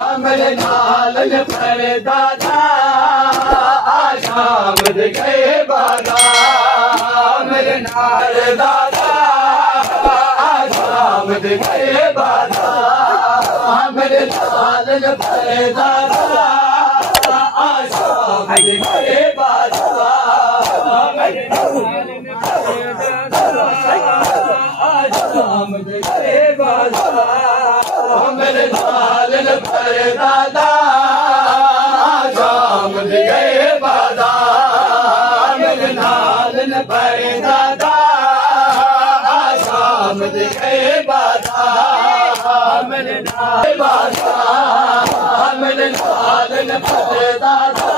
मेरे नालन पर दादा आशामद गए बाजार मेरे नाल दादा आशामद गए बाजार मेरे नालन पर दादा आशामद गए बाजार मेरे नालन पर दादा आशामद गए बाजार मेरे नालन पर दादा आशामद गए बाजार मेरे नालन पर दादा आशामद गए बाजार मेरे नाल बाजार मेरे नालन पर दादा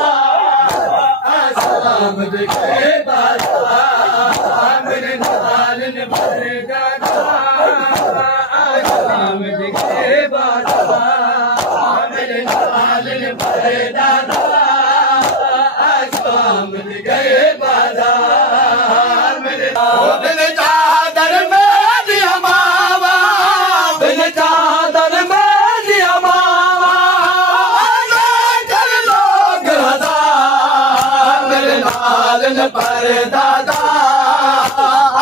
आशामद गए बाजार मेरे नालन पर दादा आशामद गए बाजार मेरे नालन पर दादा आशामद गए बाजार मेरे बिन चादर में दिया मावा बिन चादर में दिया मावा कर लोग हजार मेरे नालन पर दादा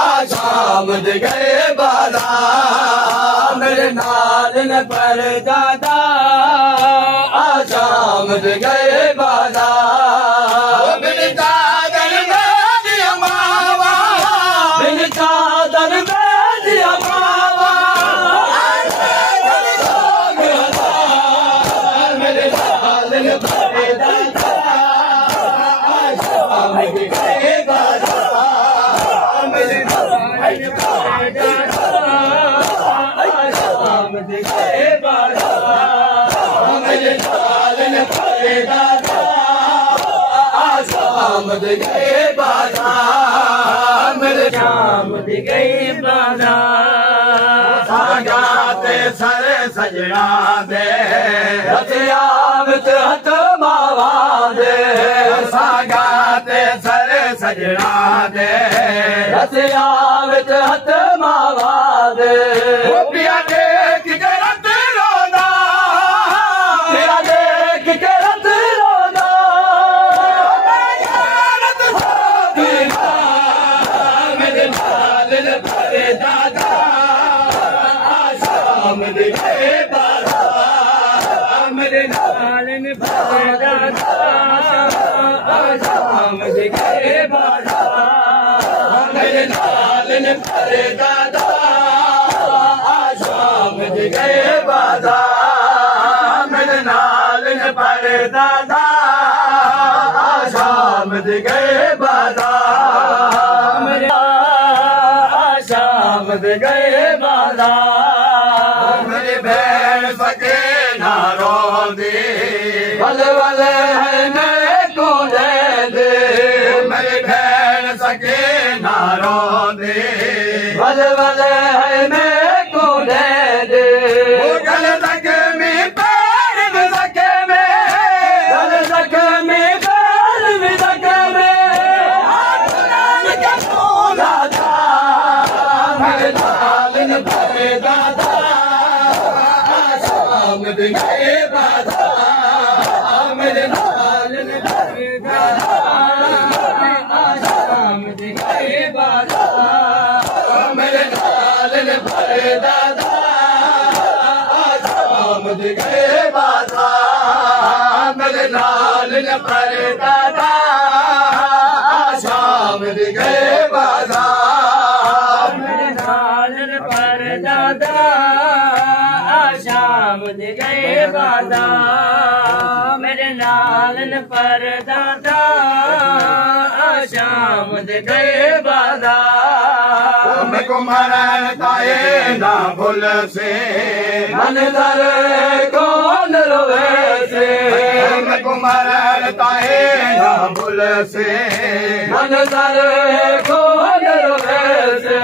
आशामद गए बाजार मेरे नालन पर दादा आशामद गए बाजार बिन चादर में दिया मावा बिन चादर में दिया मावा मेरे नालन पर दादा आशामद गए बाजार मेरे नालन पर दादा आशामद गए बाजार मेरे नालन पर दादा आशामद गए बाजार मेरे आशामद गए बाजार सागाते सर सजना दे रतिया विच हथ मावा दे सागाते सर सजना दे रतिया विच हथ मावा दे पिया देख के रत रोना पिया देख के रत रोना मेरे नालन पर दादा आशामद गए बाजार मेरे नालन पर दादा आशामद गए बाजार मेरे नालन पर दादा आशामद गए बाजार मेरे नालन पर दादा आशामद गए बाजार मेरे आशामद गए बाजार मेरी बहन सके ना रोंदी वल वल है मैं को दे दे मेरी बहन सके ना रोंदी वल वल है मैं को दे दे गल तक में पैर में सके में गल तक में पैर में सके में मेरे नालन पर दादा आशामद गए बाजार मेरे नालन पर दादा आशामद गए बाजार मेरे नालन पर दादा आशामद गए बाजार मेरे नालन पर दादा आशामद गए बाजार मेरे नालन पर दादा आशामद गए बाजार मेरे नालन पर दादा आशामद गए बाजार को मरण ताए ना भूल से मनजर कौन रोवे से को मरण ताए ना भूल से मनजर कौन रोवे से